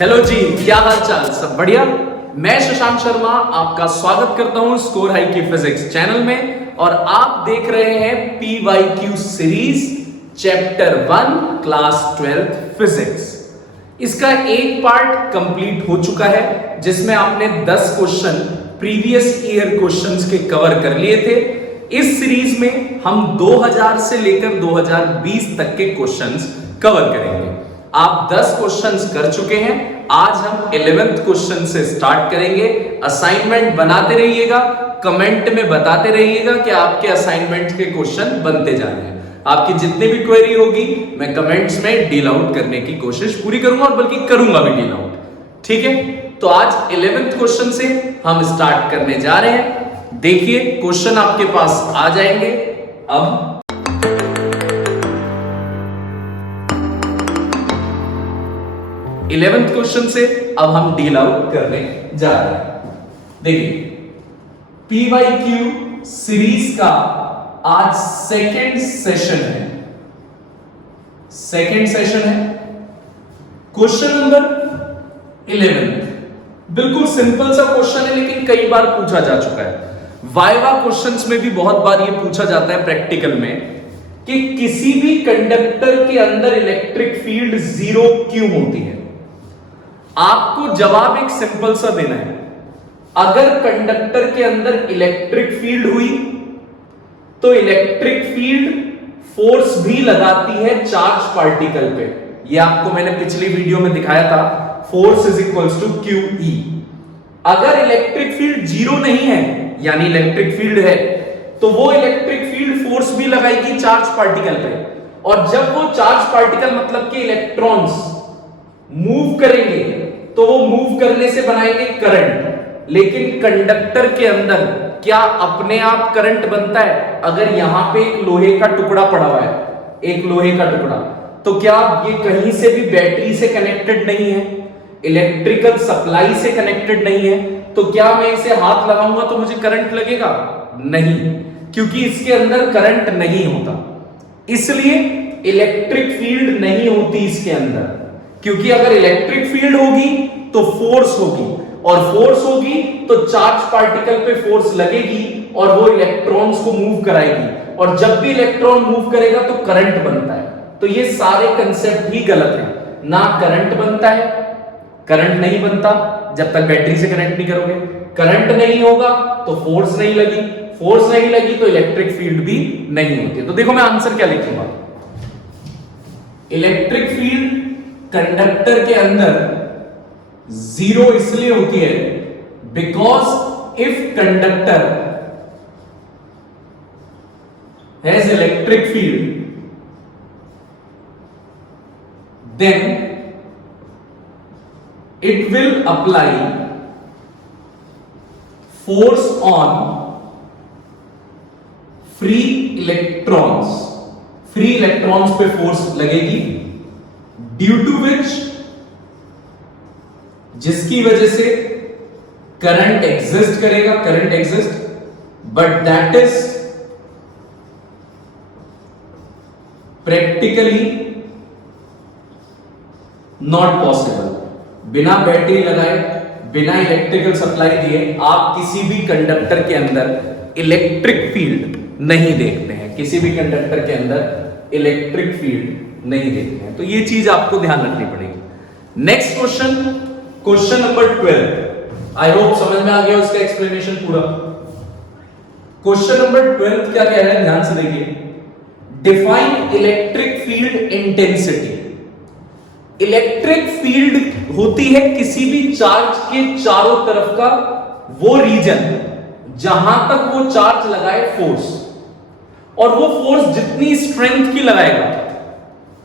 Hello जी, क्या हाल चाल? सब बढ़िया। मैं शशांक शर्मा आपका स्वागत करता हूं स्कोर हाई की फिजिक्स चैनल में और आप देख रहे हैं PYQ series chapter 1 class 12 physics. इसका एक पार्ट कंप्लीट हो चुका है जिसमें आपने 10 क्वेश्चन प्रीवियस ईयर क्वेश्चंस के कवर कर लिए थे। इस सीरीज में हम 2000 से लेकर 2020 तक के क्वेश्चंस कवर करेंगे। आप 10 क्वेश्चंस कर चुके हैं। आज हम 11th क्वेश्चन से स्टार्ट करेंगे। असाइनमेंट बनाते रहिएगा, कमेंट में बताते रहिएगा कि आपके असाइनमेंट के क्वेश्चन बनते जा रहे हैं। आपकी जितनी भी क्वेरी होगी मैं कमेंट्स में डील आउट करने की कोशिश पूरी करूंगा और बल्कि करूंगा भी डील आउट। ठीक है, तो आज 11th क्वेश्चन से हम स्टार्ट करने जा रहे हैं। देखिए क्वेश्चन आपके पास आ जाएंगे। अब 11th क्वेश्चन से अब हम डील आउट करने जा रहे हैं। देखिए PYQ सीरीज का आज सेकंड सेशन है। क्वेश्चन नंबर 11 बिल्कुल सिंपल सा क्वेश्चन है लेकिन कई बार पूछा जा चुका है। वाइवा क्वेश्चंस में भी बहुत बार ये पूछा जाता है प्रैक्टिकल में कि किसी भी कंडक्टर के अंदर इलेक्ट्रिक फील्ड जीरो क्यों होती है। आपको जवाब एक सिंपल सा देना है। अगर कंडक्टर के अंदर इलेक्ट्रिक फील्ड हुई तो इलेक्ट्रिक फील्ड फोर्स भी लगाती है चार्ज पार्टिकल पे। ये आपको मैंने पिछली वीडियो में दिखाया था, force is equals to QE। अगर इलेक्ट्रिक फील्ड जीरो नहीं है यानी इलेक्ट्रिक फील्ड है तो वो इलेक्ट्रिक फील्ड फोर्स भी लगाएगी चार्ज पार्टिकल पे। और जब वो चार्ज पार्टिकल मतलब कि इलेक्ट्रॉन्स मूव करेंगे तो वो मूव करने से बनाएंगे करंट। लेकिन कंडक्टर के अंदर क्या अपने आप करंट बनता है? अगर यहां पे एक लोहे का टुकड़ा पड़ा हुआ है, एक लोहे का टुकड़ा, तो क्या ये कहीं से भी बैटरी से कनेक्टेड नहीं है, इलेक्ट्रिकल सप्लाई से कनेक्टेड नहीं है? तो क्या मैं इसे हाथ लगाऊंगा तो मुझे करंट लगेगा? नहीं, क्योंकि इसके अंदर करंट नहीं होता। इसलिए इलेक्ट्रिक फील्ड नहीं होती इसके अंदर। क्योंकि अगर इलेक्ट्रिक फील्ड होगी तो फोर्स होगी और फोर्स होगी तो चार्ज पार्टिकल पे फोर्स लगेगी और वो इलेक्ट्रॉन्स को मूव कराएगी। और जब भी इलेक्ट्रॉन मूव करेगा तो करंट बनता है। तो ये सारे कंसेप्ट ही गलत है। ना करंट बनता है, करंट नहीं बनता जब तक बैटरी से कनेक्ट नहीं करोगे। करंट नहीं होगा तो फोर्स नहीं लगी, फोर्स नहीं लगी तो इलेक्ट्रिक फील्ड भी नहीं होती। तो देखो मैं आंसर क्या लिखूंगा। इलेक्ट्रिक फील्ड कंडक्टर के अंदर जीरो इसलिए होती है because if conductor has electric field then it will apply force on free electrons. Free electrons पे फोर्स लगेगी ड्यू टू विच, जिसकी वजह से करंट एग्जिस्ट करेगा, current exist, but that is practically not possible. बिना बैटरी लगाए, बिना electrical supply दिए आप किसी भी कंडक्टर के अंदर इलेक्ट्रिक फील्ड नहीं देखते हैं। किसी भी कंडक्टर के अंदर इलेक्ट्रिक फील्ड नहीं देखते हैं। तो ये चीज आपको ध्यान रखनी पड़ेगी। Next question, question number 12। I hope समझ में आ गया उसका एक्सप्लेनेशन पूरा। क्वेश्चन नंबर 12 क्या कह रहा है, ध्यान से देखिए। Define electric field intensity. Electric field होती है किसी भी चार्ज के चारों तरफ का वो रीजन जहां तक वो चार्ज लगाए फोर्स, और वो फोर्स जितनी स्ट्रेंथ की लगाएगा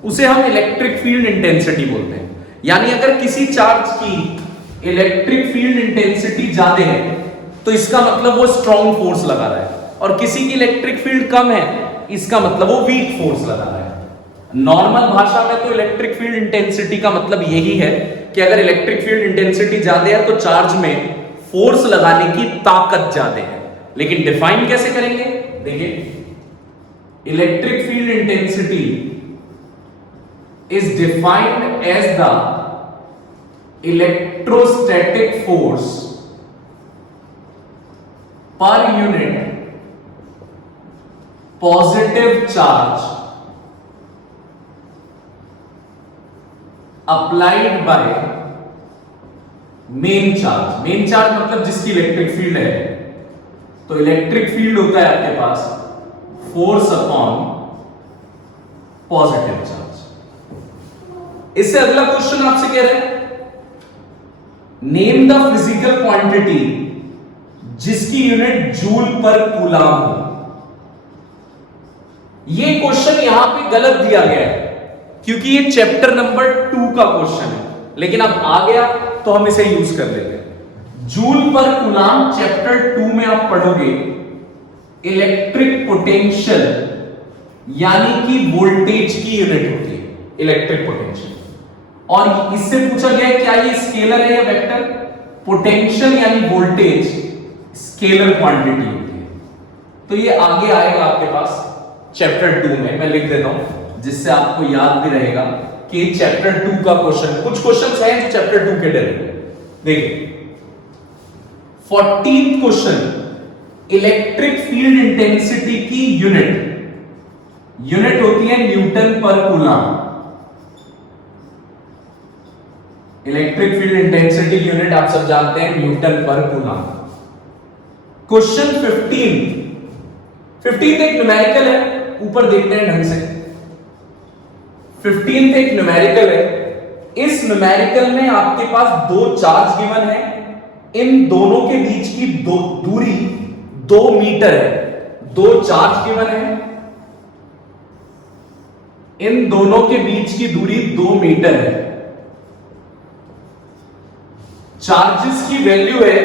उसे हम इलेक्ट्रिक फील्ड इंटेंसिटी बोलते हैं। यानी अगर किसी चार्ज की इलेक्ट्रिक फील्ड इंटेंसिटी ज्यादा है तो इसका मतलब वो स्ट्रॉन्ग फोर्स लगा रहा है, और किसी की इलेक्ट्रिक फील्ड कम है इसका मतलब वो वीक फोर्स लगा रहा है। नॉर्मल भाषा में तो इलेक्ट्रिक फील्ड इंटेंसिटी का मतलब यही है कि अगर इलेक्ट्रिक फील्ड इंटेंसिटी ज्यादा है तो चार्ज में फोर्स लगाने की ताकत ज्यादा है। लेकिन डिफाइन कैसे करेंगे, देखिए। Electric field intensity is defined as the electrostatic force per unit positive charge applied by main charge मतलब जिसकी इलेक्ट्रिक फील्ड है, तो इलेक्ट्रिक फील्ड होता है आपके पास फोर्स अपॉन पॉजिटिव चार्ज। इससे अगला क्वेश्चन आपसे कह रहे हैं नेम द फिजिकल क्वांटिटी जिसकी यूनिट जूल पर कूलाम हो। ये क्वेश्चन यहां पे गलत दिया गया है क्योंकि ये चैप्टर नंबर 2 का क्वेश्चन है, लेकिन अब आ गया तो हम इसे यूज कर लेंगे। जूल पर कूलाम चैप्टर 2 में आप पढ़ोगे इलेक्ट्रिक पोटेंशियल यानी कि वोल्टेज की यूनिट होती है इलेक्ट्रिक पोटेंशियल, और इससे पूछा गया है क्या ये स्केलर है या वेक्टर। पोटेंशियल यानी वोल्टेज स्केलर क्वांटिटी होती है, तो ये आगे आएगा आपके पास चैप्टर 2 में, मैं लिख देता हूं जिससे आपको याद भी रहेगा कि चैप्टर 2 का क्वेश्चन, कुछ क्वेश्चंस हैं जो चैप्टर 2 के डरेंगे। देखिए 14th question, electric field intensity की यूनिट होती है न्यूटन पर कूलम। इलेक्ट्रिक फील्ड इंटेंसिटी की यूनिट आप सब जानते हैं न्यूटन पर कूलम। क्वेश्चन 15 एक न्यूमेरिकल है, ऊपर देखते हैं ढंग से। 15 एक न्यूमेरिकल है, इस न्यूमेरिकल में आपके पास दो चार्ज गिवन है, इन दोनों के बीच की दूरी 2 मीटर है। दो चार्ज गिवन है, इन दोनों के बीच की दूरी 2 मीटर है। चार्जेस की वैल्यू है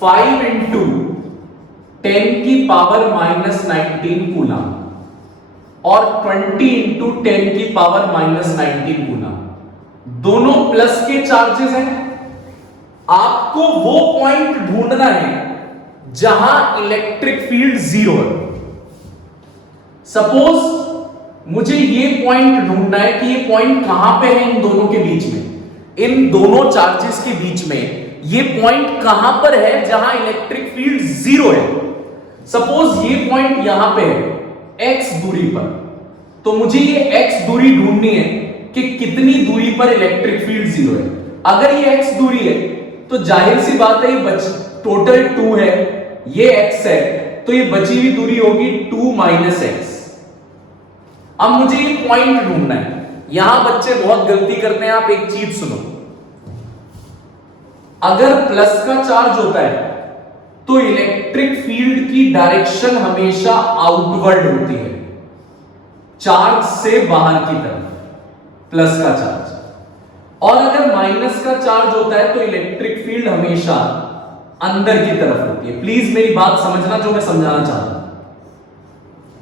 5 इंटू 10 की पावर -19 कूलम और 20 इंटू 10 की पावर -19 कूलम। दोनों प्लस के चार्जेस हैं। आपको वो पॉइंट ढूंढना है जहां इलेक्ट्रिक फील्ड 0 है। सपोज मुझे ये पॉइंट ढूंढना है कि ये पॉइंट कहां पे है इन दोनों के बीच में, इन दोनों चार्जेस के बीच में ये पॉइंट कहां पर है जहां इलेक्ट्रिक फील्ड 0 है। सपोज ये पॉइंट यहां पे है x दूरी पर, तो मुझे ये x दूरी ढूंढनी है कि कितनी दूरी पर इलेक्ट्रिक फील्ड 0 है। अगर ये x दूरी है तो जाहिर सी बात है ये टोटल 2 है, ये x है, तो ये बची हुई दूरी होगी 2 - x। अब मुझे ये पॉइंट ढूंढना है। यहां बच्चे बहुत गलती करते हैं, आप एक चीज सुनो, अगर प्लस का चार्ज होता है तो इलेक्ट्रिक फील्ड की डायरेक्शन हमेशा आउटवर्ड होती है, चार्ज से बाहर की तरफ प्लस का चार्ज। और अगर माइनस का चार्ज होता है तो इलेक्ट्रिक फील्ड हमेशा अंदर की तरफ होती है। प्लीज मेरी बात समझना जो मैं समझाना चाहता हूं।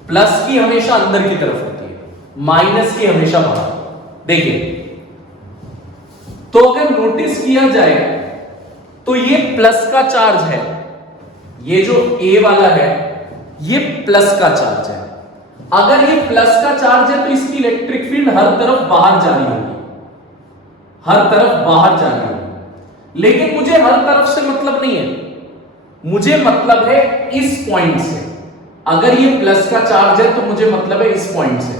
प्लस की हमेशा अंदर की तरफ होती है, माइनस की हमेशा बाहर। देखिए तो अगर नोटिस किया जाए तो ये प्लस का चार्ज है, ये जो A वाला है ये प्लस का चार्ज है। अगर ये प्लस का चार्ज है तो इसकी इलेक्ट्रिक फील्ड हर तरफ बाहर जा रही होगी, हर तरफ बाहर जा रही होगी। लेकिन मुझे हर तरफ से मतलब नहीं है, मुझे मतलब है इस पॉइंट से। अगर ये प्लस का चार्ज है तो मुझे मतलब है इस पॉइंट से,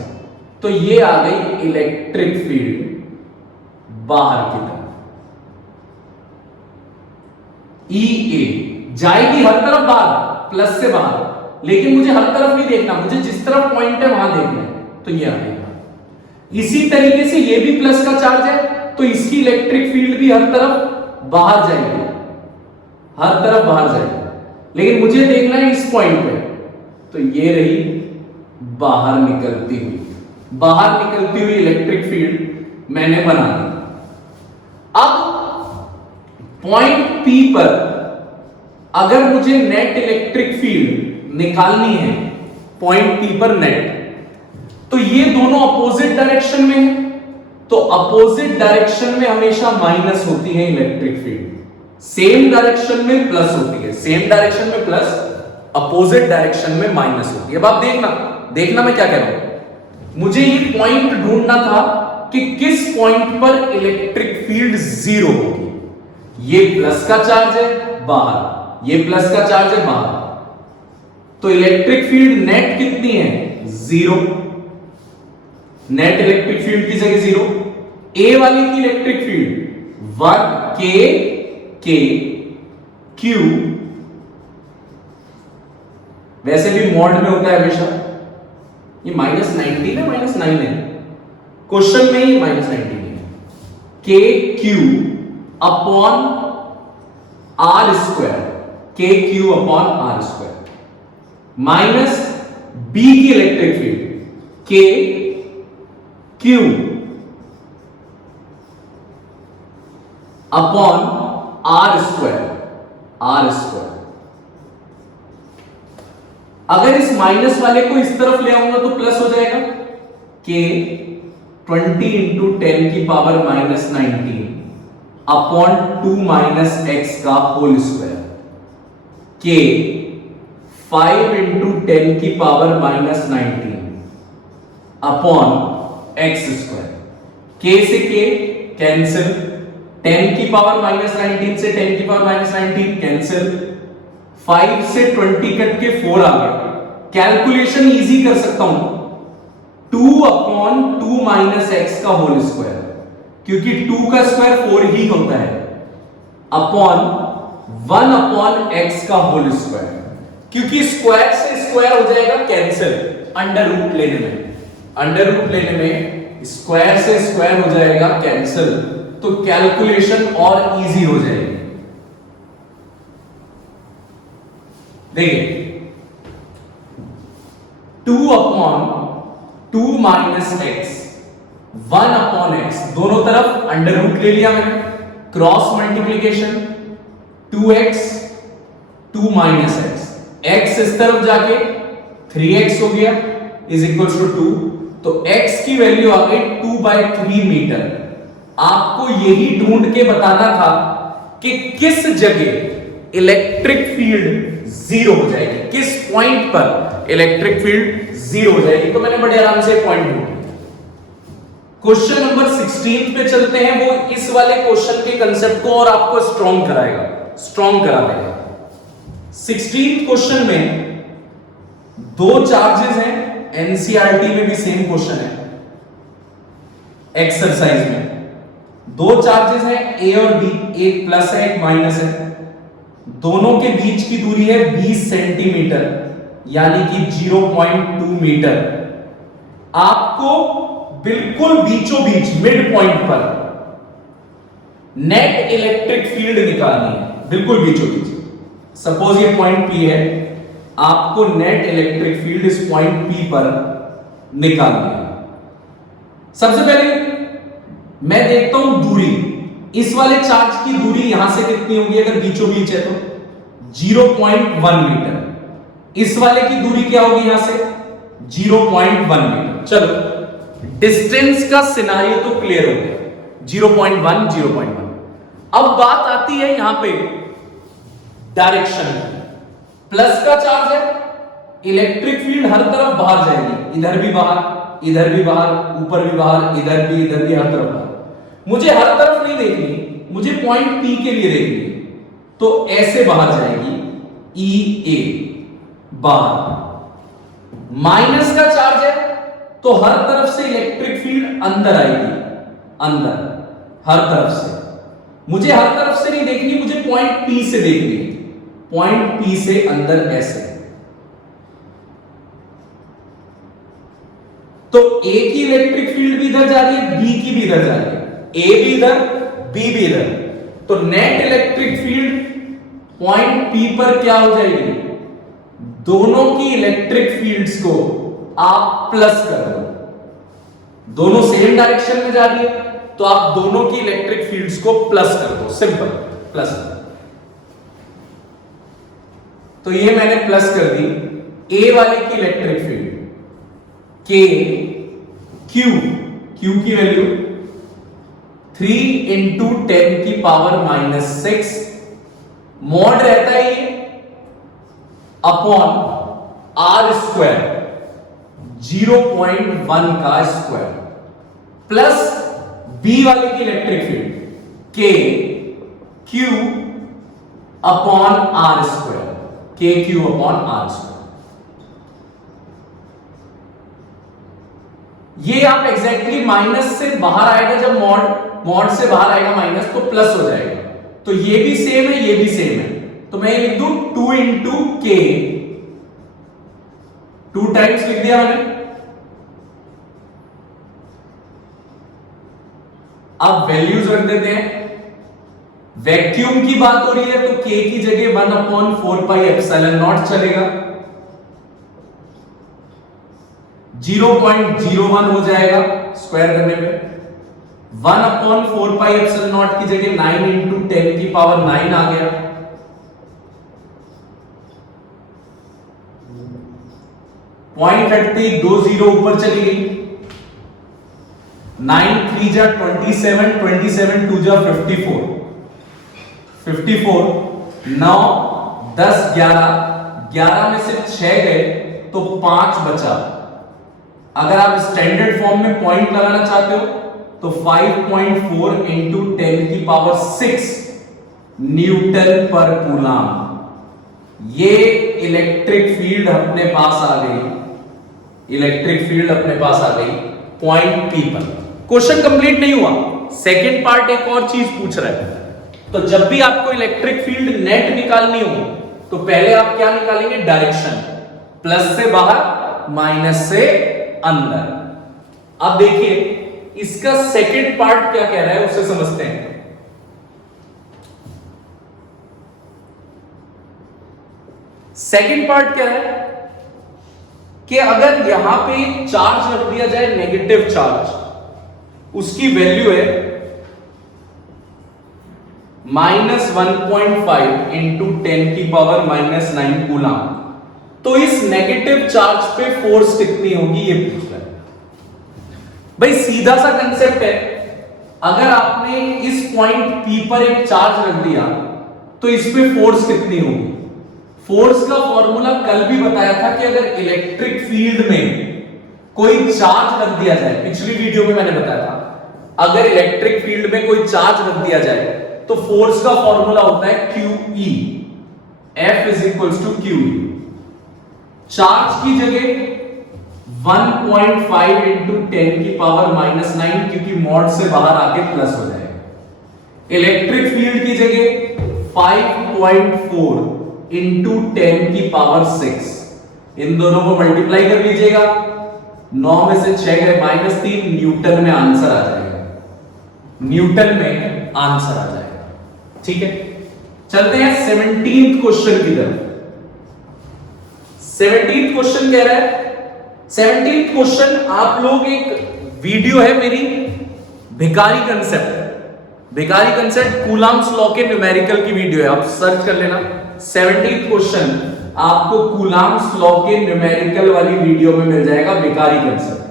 तो ये आ गई इलेक्ट्रिक फील्ड बाहर की तरफ। EA जाएगी हर तरफ बाहर, प्लस से बाहर, लेकिन मुझे हर तरफ नहीं देखना, मुझे जिस तरफ पॉइंट है वहां देखना है, तो ये आ गया। इसी तरीके से ये भी प्लस का चार्ज है तो इसकी इलेक्ट्रिक फील्ड भी हर तरफ बाहर जाएगी, हर तरफ बाहर जाएगी। लेकिन मुझे देखना है इस पॉइंट पे, तो ये रही बाहर निकलती हुई, बाहर निकलती हुई इलेक्ट्रिक फील्ड मैंने बना दी। अब पॉइंट P पर अगर मुझे नेट इलेक्ट्रिक फील्ड निकालनी है, पॉइंट P पर नेट, तो ये दोनों अपोजिट डायरेक्शन में है, तो अपोजिट डायरेक्शन में हमेशा माइनस होती है इलेक्ट्रिक फील्ड, सेम डायरेक्शन में प्लस होती है, सेम डायरेक्शन में प्लस, अपोजिट डायरेक्शन में माइनस होती है। अब आप देखना मैं क्या कह रहा हूं, मुझे ये पॉइंट ढूंढना था कि किस पॉइंट पर इलेक्ट्रिक फील्ड जीरो होगी। ये प्लस का चार्ज है बाहर, ये प्लस का चार्ज है बाहर, तो इलेक्ट्रिक फील्ड नेट कितनी है? जीरो। नेट इलेक्ट्रिक फील्ड की जगह जीरो। ए वाली की इलेक्ट्रिक फील्ड वर्क के क्यू, वैसे भी मॉड में होता है हमेशा। ये -19 है, -9 है, क्वेश्चन में ही -19 है। K Q upon R square, K Q upon R square, minus B की electric field K Q upon R square, R square. अगर इस माइनस वाले को इस तरफ ले आऊंगा तो प्लस हो जाएगा, के 20 इंटू 10 की पावर -19 अपॉन 2 माइनस एक्स का होल स्क्वायर, के 5 इंटू 10 की पावर -19 अपॉन एक्स स्क्वायर। के से के कैंसिल, 10 की पावर -19 से 10 की पावर -19 कैंसिल, 5 से 20 कट के 4 आ गया। कैलकुलेशन इजी कर सकता हूं, 2 अपॉन 2 माइनस एक्स का होल स्क्वायर, क्योंकि 2 का स्क्वायर 4 ही होता है, अपॉन 1 अपॉन एक्स का होल स्क्वायर, क्योंकि स्क्वायर से स्क्वायर हो जाएगा कैंसिल अंडर रूट लेने में, अंडर रूट लेने में स्क्वायर से स्क्वायर हो जाएगा कैंसिल, तो कैलकुलेशन और इजी हो जाएगी। देखिए 2 upon 2 minus x, 1 upon x, दोनों तरफ अंडर रूट ले लिया मैंने, cross multiplication, 2x 2 minus x, x इस तरफ जाके 3x हो गया इज इक्वल्स टू 2, तो x की वैल्यू आ गई 2/3 मीटर। आपको यही ढूंढ के बताना था कि किस जगह इलेक्ट्रिक फील्ड जीरो हो जाएगी, किस पॉइंट पर इलेक्ट्रिक फील्ड जीरो हो जाएगी, तो मैंने बड़े आराम से पॉइंट ढूंढ लिया। क्वेश्चन नंबर 16 पे चलते हैं, वो इस वाले क्वेश्चन के कंसेप्ट को और आपको स्ट्रॉन्ग कराएगा, स्ट्रॉन्ग करा देगा। 16 क्वेश्चन में दो चार्जेस हैं, एनसीईआरटी में भी सेम क्वेश्चन है, एक्सरसाइज में दो चार्जेस हैं ए और बी, एक प्लस है एक माइनस है, दोनों के बीच की दूरी है 20 सेंटीमीटर यानी कि 0.2 मीटर। आपको बिल्कुल बीचों बीच मिड पॉइंट पर नेट इलेक्ट्रिक फील्ड निकालनी है, बिल्कुल बीचों बीच। सपोज ये पॉइंट P है, आपको नेट इलेक्ट्रिक फील्ड इस पॉइंट P पर निकालनी है। सबसे पहले मैं देखता हूं दूरी, इस वाले चार्ज की दूरी यहां से कितनी होगी अगर बीचों बीच है तो 0.1 मीटर, इस वाले की दूरी क्या होगी यहां से 0.1 मीटर। चलो डिस्टेंस का सिनारियो तो क्लियर हो गया, 0.1। अब बात आती है यहां पे डायरेक्शन, प्लस का चार्ज है, इलेक्ट्रिक फील्ड हर तरफ बाहर जाएगी, इधर भी बाहर, इधर भी बाहर, ऊपर भी बाहर, इधर भी हर तरफ बाहर। मुझे हर तरफ नहीं देखनी, मुझे पॉइंट P के लिए देखनी है, तो ऐसे बाहर जाएगी EA बाहर। माइनस का चार्ज है तो हर तरफ से इलेक्ट्रिक फील्ड अंदर आएगी, अंदर हर तरफ से। मुझे हर तरफ से नहीं देखनी, मुझे पॉइंट P से देखनी है, पॉइंट P से अंदर ऐसे। तो A की इलेक्ट्रिक फील्ड भी इधर जा रही है, B की भी इधर जा रही है, A भी इधर, B भी इधर, तो net electric field point P पर क्या हो जाएगी, दोनों की इलेक्ट्रिक फील्ड्स को आप प्लस कर दो, दोनों सेम डायरेक्शन में जा रही है तो आप दोनों की इलेक्ट्रिक फील्ड्स को प्लस कर दो, सिंपल प्लस। तो ये मैंने प्लस कर दी, A वाले की इलेक्ट्रिक फील्ड K Q की वैल्यू 3 इंटू 10 की पावर -6 मॉड रहता है ये अपॉन R स्क्वायर 0.1 का स्क्वायर, प्लस बी वाले की electric field K Q upon R square, K Q upon R square. ये आप एग्जैक्टली माइनस से बाहर आएगा, जब मॉड से बाहर आएगा माइनस तो प्लस हो जाएगा, तो ये भी सेम है, ये भी सेम है, तो मैं लिख दूं 2 इंटू के, 2 टाइम्स लिख दिया मैंने। अब वैल्यूज रख देते हैं। वैक्यूम की बात हो रही है तो के की जगह 1/4 पाई एप्सिलॉन नॉट चलेगा, 0.01 हो जाएगा स्क्वायर करने पे। 1/4 पाई एप्सिलॉन नॉट की जगह 9 इंटू 10 की पावर 9 आ गया। पॉइंट हटते ही 2 जीरो ऊपर चली गई। 9 3 जा 27, 27 2 जा 54, 54 9 10 11, 11 में से 6 गए तो 5 बचा। अगर आप स्टैंडर्ड फॉर्म में पॉइंट लगाना चाहते हो तो 5.4 इंटू 10 की पावर 6 न्यूटन पर कूलम। ये इलेक्ट्रिक फील्ड अपने पास आ गई, इलेक्ट्रिक फील्ड अपने पास आ गई पॉइंट पी पर। क्वेश्चन कंप्लीट नहीं हुआ, सेकंड पार्ट एक और चीज पूछ रहा है। तो जब भी आपको इलेक्ट्रिक फील्ड नेट निकालनी हो तो पहले आप क्या निकालेंगे, डायरेक्शन, प्लस से बाहर माइनस से अंदर। अब देखिए इसका सेकंड पार्ट क्या कह रहा है उसे समझते हैं। सेकंड पार्ट क्या है कि अगर यहां पे चार्ज रख दिया जाए, नेगेटिव चार्ज, उसकी वैल्यू है -1.5 इंटू 10 की पावर -9 कूलम, तो इस नेगेटिव चार्ज पे फोर्स कितनी होगी ये पूछ रहा है। भाई सीधा सा कंसेप्ट है, अगर आपने इस पॉइंट P पर एक चार्ज रख दिया तो इस पे फोर्स कितनी होगी। फोर्स का फॉर्मूला कल भी बताया था कि अगर इलेक्ट्रिक फील्ड में कोई चार्ज रख दिया जाए, पिछली वीडियो में मैंने बताया था, अगर इलेक्ट्रिक फील्ड में कोई चार्ज रख दिया जाए तो फोर्स का फॉर्मूला होता है QE, F is equals to QE। Charge की जगह 1.5 इंटू 10 की पावर -9, क्योंकि मॉड से बाहर आके प्लस हो जाएगा। इलेक्ट्रिक फील्ड की जगह 5.4 इंटू 10 की पावर 6, इन दोनों को मल्टीप्लाई कर लीजिएगा, 9 में से 6 गए -3, न्यूटन में आंसर आ जाएगा, न्यूटन में आंसर आ जाएगा। ठीक है, चलते हैं 17th क्वेश्चन की तरफ। 17th क्वेश्चन कह रहा है, 17th क्वेश्चन आप लोग, एक वीडियो है मेरी भिखारी कंसेप्ट, भिखारी कंसेप्ट कूलम्स लॉ के न्यूमेरिकल की वीडियो है, आप सर्च कर लेना। 17th क्वेश्चन आपको कूलम्स लॉ के न्यूमेरिकल वाली वीडियो में मिल जाएगा, भिखारी कंसेप्ट।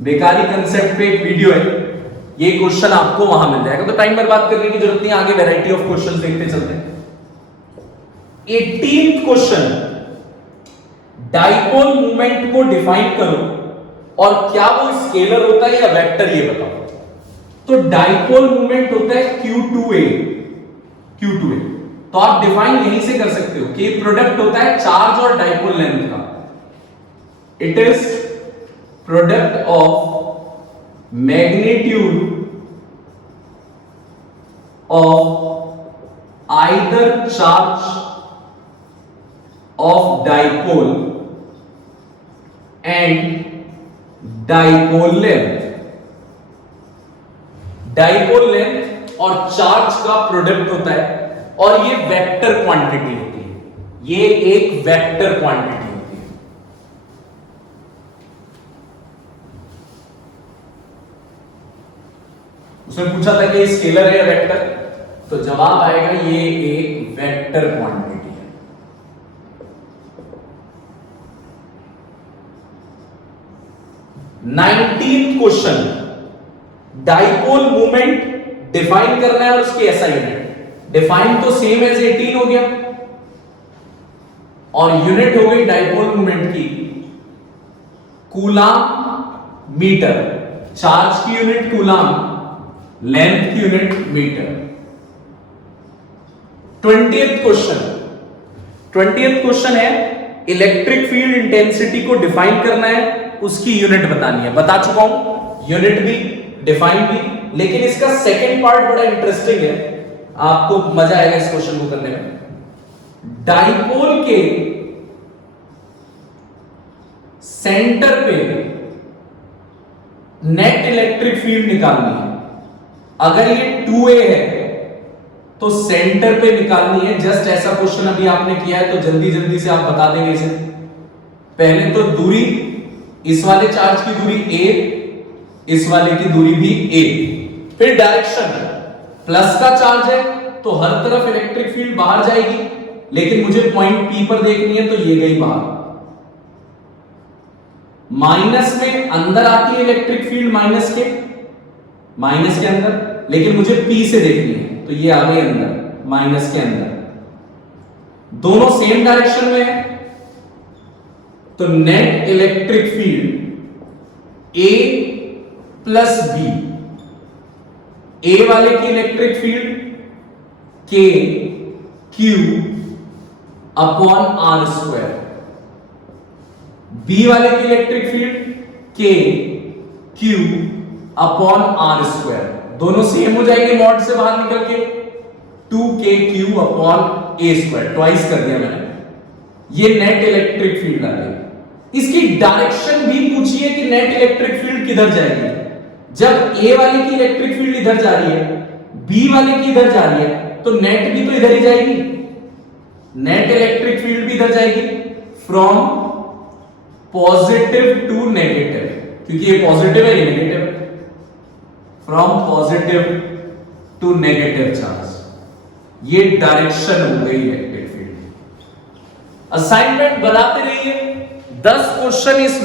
भिखारी कंसेप्ट पे एक वीडियो है, ये क्वेश्चन आपको वहां मिल जाएगा, तो टाइम बर्बाद करने की जरूरत नहीं, आगे वैरायटी ऑफ क्वेश्चन देखते चलते हैं। 18th क्वेश्चन, डाइपोल मूवमेंट को डिफाइन करो और क्या वो स्केलर होता है या वेक्टर, ये बताओ। तो डाइपोल मूवमेंट होता है Q2A, Q2A, तो आप डिफाइन यहीं से कर सकते हो कि प्रोडक्ट होता है चार्ज और डाइपोल लेंथ का। It is product of magnitude of either charge of dipole and dipole length. Dipole length और चार्ज का प्रोडक्ट होता है और ये वेक्टर क्वांटिटी होती है, ये एक वेक्टर क्वांटिटी होती है। उसने पूछा था कि स्केलर है या वेक्टर, तो जवाब आएगा ये एक वेक्टर क्वांटिटी है। Nineteenth question, dipole movement define करना है और उसकी एसआई यूनिट। डिफाइन तो सेम एज 18 हो गया और यूनिट हो गई डाइपोल मूवमेंट की कूलाम मीटर, चार्ज की यूनिट कूलाम, लेंथ की यूनिट मीटर। 20th क्वेश्चन है इलेक्ट्रिक फील्ड इंटेंसिटी को डिफाइन करना है, उसकी यूनिट बतानी है। बता चुका हूं, यूनिट भी डिफाइन भी, लेकिन इसका सेकंड पार्ट बड़ा इंटरेस्टिंग है, आपको मजा आएगा इस क्वेश्चन को करने में। डाइपोल के सेंटर पे नेट इलेक्ट्रिक फील्ड निकालनी है। अगर ये 2a है तो सेंटर पे निकालनी है। जस्ट ऐसा क्वेश्चन अभी आपने किया है तो जल्दी जल्दी से आप बता देंगे इसे। पहले तो दूरी, इस वाले चार्ज की दूरी a, इस वाले की दूरी भी a। फिर डायरेक्शन, प्लस का चार्ज है तो हर तरफ इलेक्ट्रिक फील्ड बाहर जाएगी, लेकिन मुझे पॉइंट P पर देखनी है तो ये गई बाहर। माइनस में अंदर आती है इलेक्ट्रिक फील्ड, माइनस के अंदर, लेकिन मुझे P से देखनी है तो ये आ गई अंदर, माइनस के अंदर। दोनों सेम डायरेक्शन में है तो net electric field A plus B, A वाले की electric field K Q upon R square, B वाले की electric field K Q upon R square. दोनों सेम हो जाएंगे मॉड से बाहर निकल के, 2KQ upon A square, twice कर दिया मैंने। ये नेट इलेक्ट्रिक फील्ड आ गई। इसकी डायरेक्शन भी पूछिए कि नेट इलेक्ट्रिक फील्ड किधर जाएगी। जब A वाले की इलेक्ट्रिक फील्ड इधर जा रही है, B वाले की इधर जा रही है, तो नेट भी तो इधर ही जाएगी, नेट इलेक्ट्रिक फील्ड भी इधर जाएगी। फ्रॉम पॉजिटिव टू नेगेटिव, क्योंकि ये पॉजिटिव है ये नेगेटिव है, from positive to negative charge, ये डायरेक्शन हो गई इलेक्ट्रिक फील्ड। असाइनमेंट बनाते रहिए। 10 क्वेश्चन इस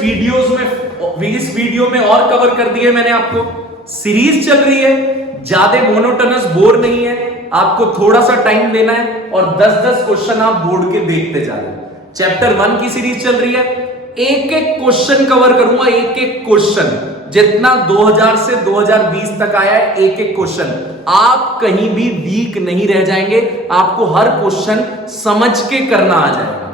वीडियो में और कवर कर दिए मैंने आपको। सीरीज चल रही है, ज्यादा मोनोटोनस बोर नहीं है, आपको थोड़ा सा टाइम देना है और 10-10 क्वेश्चन आप बोर्ड के देखते जा रहे हैं। चैप्टर 1 की सीरीज चल रही है, एक एक क्वेश्चन कवर करूंगा, एक एक क्वेश्चन, जितना 2000 से 2020 तक आया है, एक एक क्वेश्चन। आप कहीं भी वीक नहीं रह जाएंगे, आपको हर क्वेश्चन समझ के करना आ जाएगा।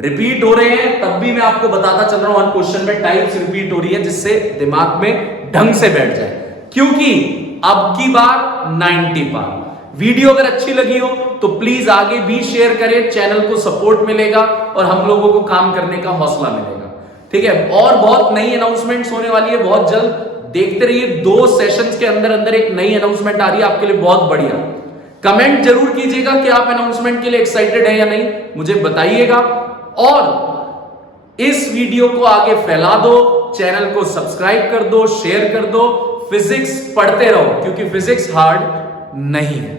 रिपीट हो रहे हैं तब भी मैं आपको बताता चल रहा हूं, हर क्वेश्चन में टाइप्स रिपीट हो रही है, जिससे दिमाग में ढंग से बैठ जाए। क्योंकि अब की बार 90 पार। वीडियो अगर अच्छी लगी हो तो प्लीज आगे भी शेयर करें, चैनल को सपोर्ट मिलेगा और हम लोगों को काम करने का हौसला मिलेगा। ठीक है, और बहुत नई अनाउंसमेंट्स होने वाली है बहुत जल्द, देखते रहिए। 2 सेशंस के अंदर अंदर एक नई अनाउंसमेंट आ रही है आपके लिए, बहुत बढ़िया। कमेंट जरूर कीजिएगा कि आप अनाउंसमेंट के लिए एक्साइटेड हैं या नहीं, मुझे बताइएगा। और इस वीडियो को आगे फैला दो, चैनल को सब्सक्राइब कर दो, शेयर कर दो। फिजिक्स पढ़ते रहो, क्योंकि फिजिक्स हार्ड नहीं है।